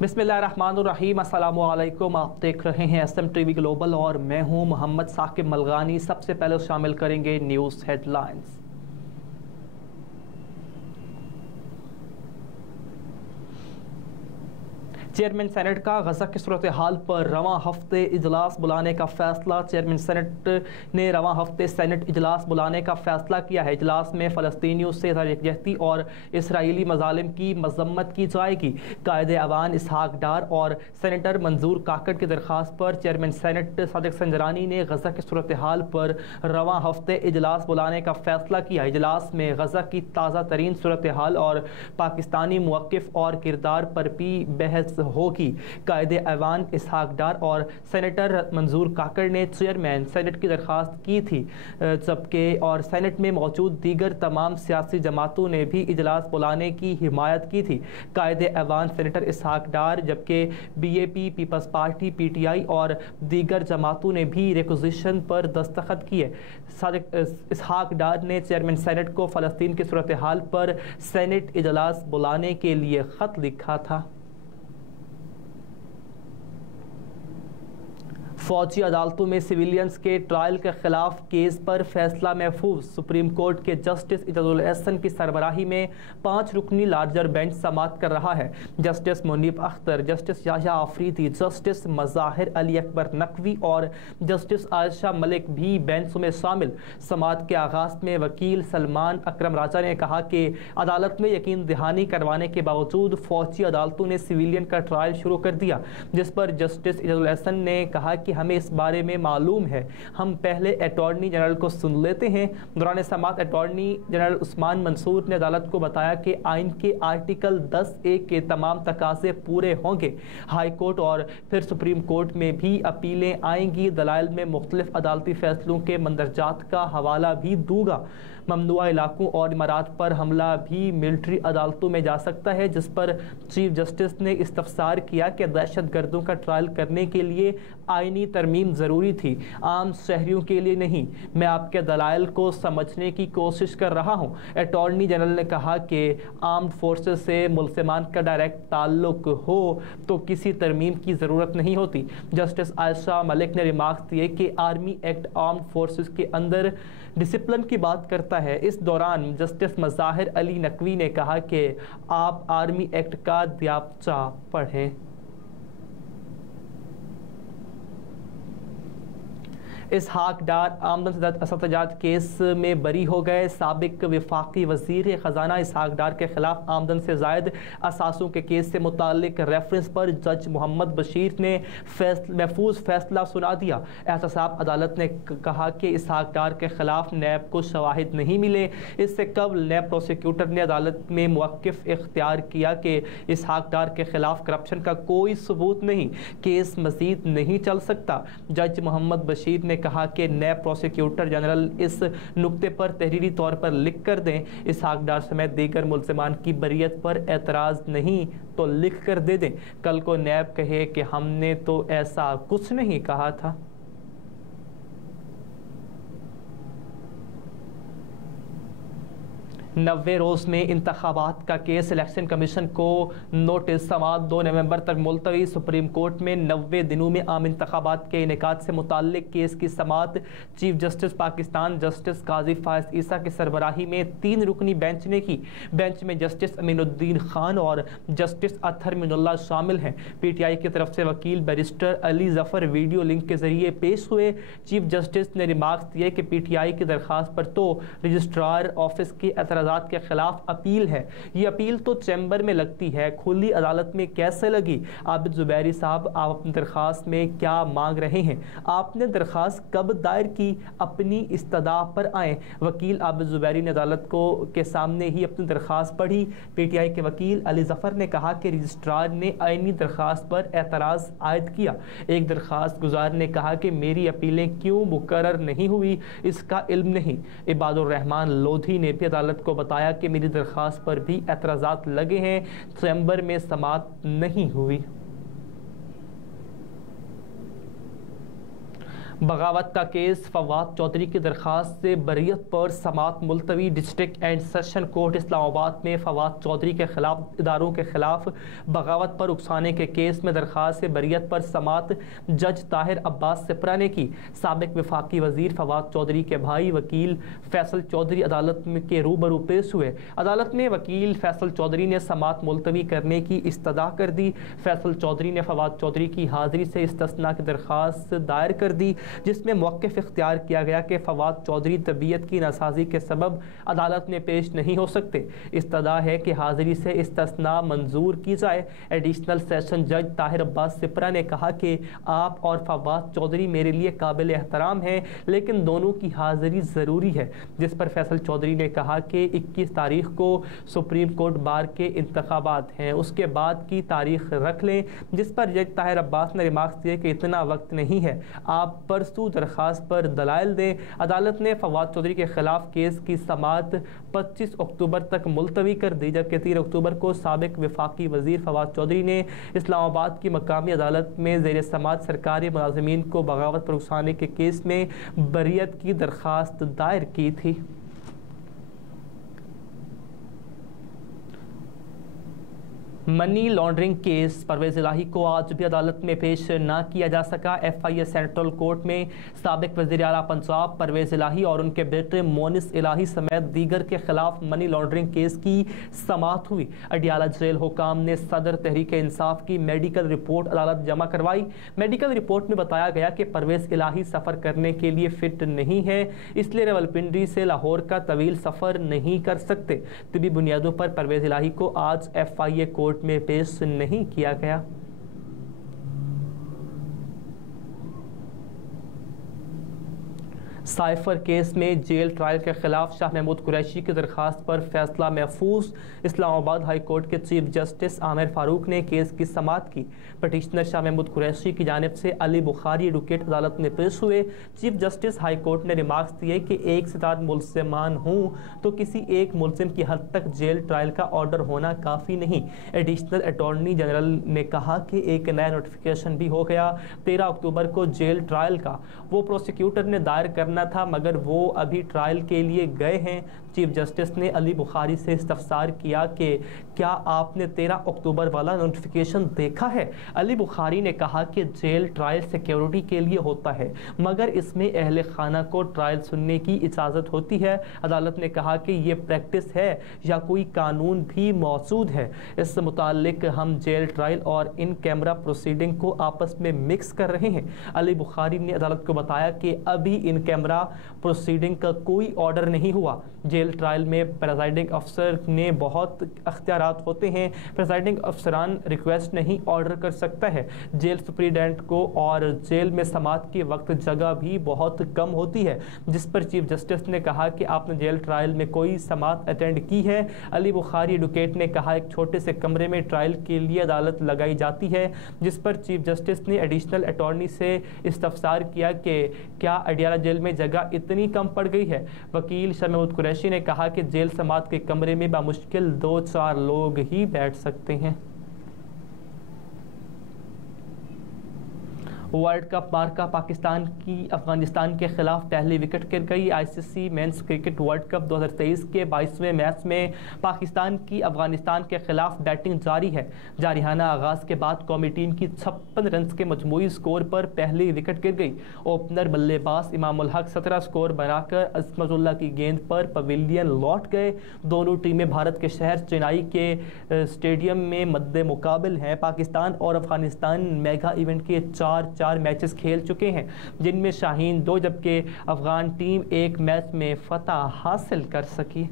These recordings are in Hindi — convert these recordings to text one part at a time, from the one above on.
बिस्मिल्लाहिर्रहमानिर्रहीम, अस्सलामु अलैकुम। आप देख रहे हैं SM TV ग्लोबल और मैं हूं मोहम्मद साकिब मलगानी। सबसे पहले शामिल करेंगे न्यूज़ हेडलाइंस। चेयरमैन सेनेट का गजा की सूरत हाल पर रवां हफ्ते इजलास बुलाने का फैसला। चेयरमैन सेनेट ने रवां हफ्ते सेनेट इजलास बुलाने का फैसला किया है। इजलास में फ़लस्तीनियों से यकजहती और इसराइली मज़ालिम की मजम्मत की जाएगी। कायदे अवान इसहाक डार और सेनेटर मंजूर काकड़ की दरख्वास्त पर चेयरमैन सेनेट सादिक संजरानी ने गजा की सूरत हाल पर रवां हफ्ते इजलास बुलाने का फैसला किया। इजलास में गजा की ताज़ा तरीन सूरत हाल और पाकिस्तानी मौक़िफ़ और किरदार पर भी बहस होगी। कायदे ऐवान इसहाक डार और सेनेटर मंजूर काकड़ ने चेयरमैन सेनेट की दरख्वास्त की थी, जबकि और सेनेट में मौजूद दीगर तमाम सियासी जमातों ने भी इजलास बुलाने की हिमायत की थी। कायदे ऐवान सेनेटर इसहाक डार, जबकि BAP, पीपल्स पार्टी, PTI और दीगर जमातों ने भी रिक्विजिशन पर दस्तखत किए। इसहाक डार ने चेयरमैन सेनेट को फ़लस्तीन की सूरत हाल पर सेनेट इजलास बुलाने के लिए ख़त लिखा था। फौजी अदालतों में सिविलियंस के ट्रायल के खिलाफ केस पर फैसला महफूज। सुप्रीम कोर्ट के जस्टिस इजाजुल एहसन की सरबराही में 5 रुकनी लार्जर बेंच समाअत कर रहा है। Justice Munib Akhtar, justice Yahya Afridi, justice Mazahir Ali Akbar Naqvi और जस्टिस आयशा मलिक भी बेंच में शामिल। समाअत के आगाज़ में वकील सलमान अकरम राजा ने कहा कि अदालत में यकीन दहानी करवाने के बावजूद फौजी अदालतों ने सिविलियन का ट्रायल शुरू कर दिया, जिस पर जस्टिस इजाजुल एहसन ने कहा कि हमें इस बारे में मालूम है, हम पहले अटॉर्नी जनरल को सुन लेते हैं। दौरान समाअत अटॉर्नी जनरल उस्मान मंसूर ने अदालत को बताया कि आइन के आर्टिकल 10A के तमाम तकाजे पूरे होंगे। हाई कोर्ट और फिर सुप्रीम कोर्ट में भी अपीलें आएंगी। दलाइल में मुख्तलिफ अदालती फैसलों के मंदरजात का हवाला भी दूंगा। ममनुआ इलाकों और इमारात पर हमला भी मिलिट्री अदालतों में जा सकता है, जिस पर चीफ जस्टिस ने इस्तफसार किया कि दहशत गर्दों का ट्रायल करने के लिए आईनी तरमीम ज़रूरी थी, आम शहरियों के लिए नहीं। मैं आपके दलाइल को समझने की कोशिश कर रहा हूँ। अटॉर्नी जनरल ने कहा कि आर्म्ड फोर्सेस से मुल्ज़िमान का डायरेक्ट ताल्लुक हो तो किसी तरमीम की ज़रूरत नहीं होती। जस्टिस आयशा मलिक ने रिमार्क्स दिए कि आर्मी एक्ट आर्म्ड फोर्सेस के अंदर डिसिप्लिन की बात करता है। इस दौरान जस्टिस मज़ाहिर अली नकवी ने कहा कि आप आर्मी एक्ट का दयाबचा पढ़ें। इसहाक डार आमदन सतजात केस में बरी हो गए। साबिक वफाकी वज़ीर ख़जाना इसहाक डार के खिलाफ आमदन से ज़ायद असासों के केस से मुतालिक रेफरेंस पर जज मोहम्मद बशीर ने महफूज फैसला सुना दिया। एहतसाब अदालत ने कहा कि इसहाक डार के खिलाफ नैब को शवाहिद नहीं मिले। इससे कबल नैब प्रोसिक्यूटर ने अदालत में मौक़िफ़ इख्तियार किया कि इसहाक डार के खिलाफ करप्शन का कोई सबूत नहीं, केस मज़ीद नहीं चल सकता। जज मोहम्मद बशीर ने कहा कि नैब प्रोसिक्यूटर जनरल इस नुक्ते पर तहरीरी तौर पर लिख कर दें, इसहाक डार समेत दीगर मुल्ज़िमान की बरियत पर एतराज़ नहीं तो लिख कर दे दें। कल को नैब कहे कि हमने तो ऐसा कुछ नहीं कहा था। 90 रोज़ में इंतखाबात का केस इलेक्शन कमीशन को नोटिस। समाअत 2 नवंबर तक मुलतवी। सुप्रीम कोर्ट में 90 दिनों में आम इंतखाबात के इनेकाद से मुताल्लिक केस की समाअत चीफ जस्टिस पाकिस्तान जस्टिस काजी फायज ईसा की सरबराही में 3 रुकनी बेंच ने की। बेंच में जस्टिस अमीनुद्दीन खान और जस्टिस अतहर मिनुल्लाह शामिल हैं। PTI की तरफ से वकील barrister Ali Zafar video link के जरिए पेश हुए। चीफ जस्टिस ने रिमार्क्स दिए कि PTI की दरख्वास्त पर तो रजिस्ट्रार ऑफिस के के खिलाफ अपील है। ये अपील तो चैम्बर में लगती है, खुली अदालत में कैसे लगी? आबिद जुबैरी साहब, आप अपनी दरख्वास्त में क्या मांग रहे हैं? आपने दरख्वास्त कब दायर की? अपनी इस्तदा पर आए। वकील आबिद जुबैरी ने अदालत को के सामने ही अपनी दरख्वास्त पढ़ी। PTI के वकील अली जफ़र ने कहा कि रजिस्ट्रार ने आईनी दरख्वास्त पर एतराज़ आयद किया। एक दरख्वास्त गुजार ने कहा कि मेरी अपीलें क्यों मुकर्रर नहीं हुई, इसका इल्म नहीं। इबादुर रहमान लोधी ने भी अदालत को बताया कि मेरी दरख्वास्त पर भी एतराज़ात लगे हैं, चैम्बर में समाअत नहीं हुई। बगावत का केस, फवाद चौधरी की दरखास्त से बरीयत पर समाअत मुलतवी। District and session court Islamabad में फवाद चौधरी के खिलाफ इदारों के खिलाफ बगावत पर उकसाने के केस में दरखास्त से बरीयत पर समाअत जज ताहिर अब्बास सिपरा ने की। साबिक वफाकी वजीर फवाद चौधरी के भाई वकील फैसल चौधरी अदालत के रूबरू पेश हुए। अदालत में वकील फैसल चौधरी ने समाअत मुलतवी करने की इस्तदा कर दी। फैसल चौधरी ने फवाद चौधरी की हाजिरी से इस्तिस्ना की दरखास्त दायर कर दी, जिसमें मौक़िफ़ इख्तियार किया गया कि फवाद चौधरी तबीयत की नासाजी के सबब अदालत में पेश नहीं हो सकते। इस्तदा है कि हाजिरी से इस्तिस्ना मंजूर की जाए। एडिशनल सेशन जज ताहिर अब्बास सिपरा ने कहा कि आप और फवाद चौधरी मेरे लिए काबिल एहतराम हैं, लेकिन दोनों की हाजिरी ज़रूरी है। जिस पर फैसल चौधरी ने कहा कि 21 तारीख को सुप्रीम कोर्ट बार के इंतखाबात हैं, उसके बाद की तारीख रख लें। जिस पर जज ताहिर अब्बास ने रिमार्क्स दिए कि इतना वक्त नहीं है, आप परसों दरखास्त पर दलाइल दें। अदालत ने फवाद चौधरी के खिलाफ केस की समाअत 25 अक्टूबर तक मुलतवी कर दी, जबकि 3 अक्टूबर को साबिक वफाकी वजीर फवाद चौधरी ने इस्लामाबाद की मकामी अदालत में ज़ेर समाअत सरकारी मुलाज़मीन को बगावत पर उकसाने के केस में बरीयत की दरखास्त दायर की थी। मनी लॉन्ड्रिंग केस, परवेज़ इलाही को आज भी अदालत में पेश ना किया जा सका। FIA सेंट्रल कोर्ट में साबिक वज़ीर आला पंजाब परवेज़ इलाही और उनके बेटे मोनिस इलाही समेत दीगर के खिलाफ मनी लॉन्ड्रिंग केस की समाअत हुई। अडियाला जेल हुकाम ने सदर तहरीक इंसाफ की मेडिकल रिपोर्ट अदालत जमा करवाई। मेडिकल रिपोर्ट में बताया गया कि परवेज़ इलाही सफ़र करने के लिए फ़िट नहीं है, इसलिए रावलपिंडी से लाहौर का तवील सफ़र नहीं कर सकते। तिबी बुनियादों पर परवेज़ इलाही को आज FIA कोर्ट में पेश नहीं किया गया। साइफर केस में जेल ट्रायल के खिलाफ शाह महमूद कुरैशी की दरखास्त पर फैसला महफूज। इस्लामाबाद हाई कोर्ट के चीफ जस्टिस आमिर फारूक ने केस की समाअत की। पटिशनर शाह महमूद कुरैशी की जानिब से अली बुखारी एडवोकेट अदालत में पेश हुए। चीफ जस्टिस हाई कोर्ट ने रिमार्क्स दिए कि एक से ज्यादा मुल्ज़िमान हूँ तो किसी एक मुल्ज़िम की हद तक जेल ट्रायल का ऑर्डर होना काफ़ी नहीं। एडिशनल अटॉर्नी जनरल ने कहा कि एक नया नोटिफिकेशन भी हो गया। 13 अक्टूबर को जेल ट्रायल का वो प्रोसिक्यूटर ने दायर करना था, मगर वो अभी ट्रायल के लिए गए हैं। चीफ जस्टिस ने अली बुखारी से इस्तफसार किया कि क्या आपने 13 अक्टूबर वाला नोटिफिकेशन देखा है। अली बुखारी ने कहा कि जेल ट्रायल सिक्योरिटी के लिए होता है, मगर इसमें अहले खाना को ट्रायल सुनने की इजाज़त होती है। अदालत ने कहा कि ये प्रैक्टिस है या कोई कानून भी मौजूद है। इस मुतालिक हम जेल ट्रायल और इन कैमरा प्रोसीडिंग को आपस में मिक्स कर रहे हैं। अली बुखारी ने अदालत को बताया कि अभी इन कैमरा प्रोसीडिंग का कोई ऑर्डर नहीं हुआ। जेल ट्रायल में प्रेसाइडिंग अफसर ने बहुत अख्तियारात होते हैं। प्रेसाइडिंग अफसरान रिक्वेस्ट नहीं ऑर्डर कर सकता है जेल सुप्रीडेंट को, और जेल में समाअत के वक्त जगह भी बहुत कम होती है। जिस पर चीफ जस्टिस ने कहा कि आपने जेल ट्रायल में कोई समाअत अटेंड की है। अली बुखारी एडवोकेट ने कहा एक छोटे से कमरे में ट्रायल के लिए अदालत लगाई जाती है। जिस पर चीफ जस्टिस ने एडिशनल अटॉर्नी से इस्तफसार किया कि क्या अडियाला जेल में जगह इतनी कम पड़ गई है। वकील शाह महमूद कुरैशी ने कहा कि जेल समाअत के कमरे में बामुश्किल 2-4 लोग ही बैठ सकते हैं। वर्ल्ड कप मार्का पाकिस्तान की अफगानिस्तान के खिलाफ पहली विकेट गिर गई। ICC men's cricket world cup 2023 के 22वें मैच में पाकिस्तान की अफगानिस्तान के खिलाफ बैटिंग जारी है। जारिहाना आगाज के बाद कौमी टीम की 56 रन के मजमूई स्कोर पर पहली विकेट गिर गई। ओपनर बल्लेबाज इमामुल हक 17 स्कोर बनाकर अजमतुल्लाह की गेंद पर पवेलियन लौट गए। दोनों टीमें भारत के शहर चेन्नई के स्टेडियम में मद्दे मुकाबिल हैं। पाकिस्तान और अफगानिस्तान मेगा इवेंट के 4 मैचेस खेल चुके हैं, जिनमें शाहीन 2 जबकि अफगान टीम 1 मैच में फतह हासिल कर सकी।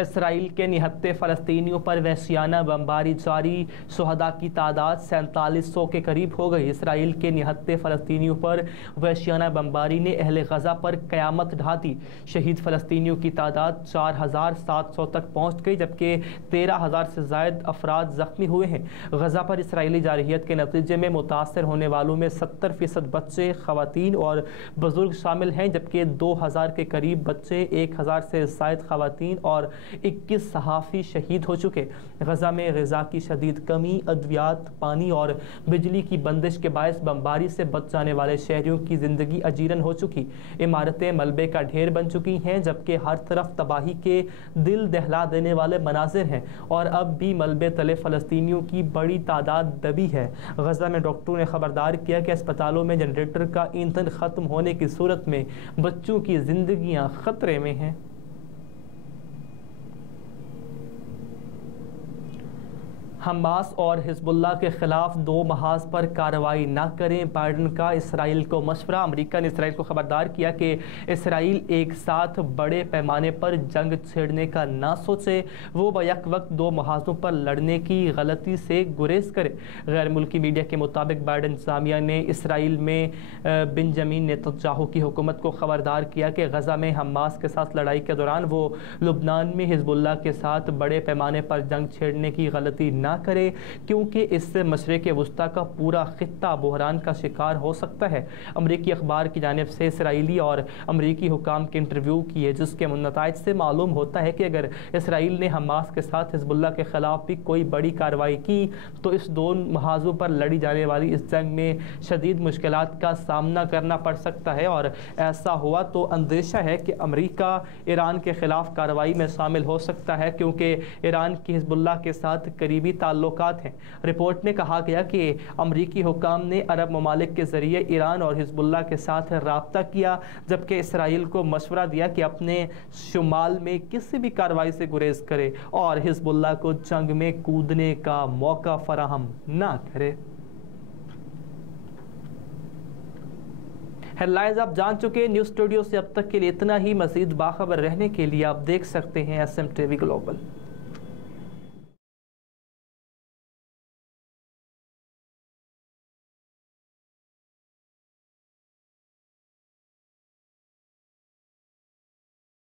इसराइल के निहत्ते फ़लस्तीनियों पर वहशियाना बमबारी जारी। शुहदा की तादाद 4700 के करीब हो गई। इसराइल के निहत्ते फ़लस्तीनियों पर वहशियाना बमबारी ने अहले गज़ा पर क़यामत ढा दी। शहीद फ़लस्तीनियों की तादाद 4700 तक पहुँच गई, जबकि 13000 से ज़ायद अफराद ज़ख्मी हुए हैं। गज़ा पर इसराइली जारहियत के नतीजे में मुतासर होने वालों में 70% बच्चे, ख़वातीन और बुज़ुर्ग शामिल हैं, जबकि 2000 के करीब बच्चे, 1000 से ज़ायद ख़वातीन और 21 सहाफ़ी शहीद हो चुके। गजा में ग़िज़ा की शदीद कमी, अद्वियात, पानी और बिजली की बंदिश के बायस बमबारी से बच जाने वाले शहरियों की ज़िंदगी अजीरन हो चुकी। इमारतें मलबे का ढेर बन चुकी हैं, जबकि हर तरफ तबाही के दिल दहला देने वाले मनाजिर हैं और अब भी मलबे तले फ़लस्तीनियों की बड़ी तादाद दबी है। गजा में डॉक्टरों ने खबरदार किया कि अस्पतालों में जनरेटर का ईंधन ख़त्म होने की सूरत में बच्चों की ज़िंदगियां खतरे में हैं। हमास और हिजबुल्लाह के खिलाफ दो महाज पर कार्रवाई न करें, बाइडन का इसराइल को मशवरा। अमेरिका ने इसराइल को खबरदार किया कि इसराइल एक साथ बड़े पैमाने पर जंग छेड़ने का ना सोचे, वो बैक वक्त दो महाजों पर लड़ने की गलती से गुरेज करे। गैर मुल्की मीडिया के मुताबिक बाइडन इंतज़ामिया ने इसराइल में बेंजामिन नेतन्याहू की हुकूमत को खबरदार किया कि गजा में हमास के साथ लड़ाई के दौरान वो लुबनान में हिजबुल्लाह के साथ बड़े पैमाने पर जंग छेड़ने की गलती ना करे, क्योंकि इससे मशरिक़ वस्ता का पूरा खित्ता बहरान का शिकार हो सकता है। अमरीकी अखबार की जानिब से इसराइली और अमरीकी हुकाम के इंटरव्यू किए, जिसके नताइज से मालूम होता है कि अगर इसराइल ने हमास के साथ हिजबुल्लाह के ख़िलाफ़ भी कोई बड़ी कार्रवाई की तो इस दोनों महाजों पर लड़ी जाने वाली इस जंग में शदीद मुश्किलात का सामना करना पड़ सकता है। और ऐसा हुआ तो अंदेशा है कि अमरीका ईरान के ख़िलाफ़ कार्रवाई में शामिल हो सकता है, क्योंकि ईरान की हिजबुल्लाह के साथ करीबी ताल्लुकात हैं। रिपोर्ट में कहा गया कि अमरीकी हुकाम ने अरब ममालिक के ज़रिए ईरान और हिजबुल्लाह के साथ रब्ता किया, जबकि इसराइल को मशवरा दिया कि अपने शुमाल में किसी भी कार्रवाई से गुरेज करे और हिजबुल्लाह को जंग में कूदने का मौका फराहम ना करे। हेडलाइंस आप जान चुके। न्यूज़ स्टूडियो से अब तक के लिए इतना ही। मज़ीद बाखबर रहने के लिए आप देख सकते हैं SM TV ग्लोबल।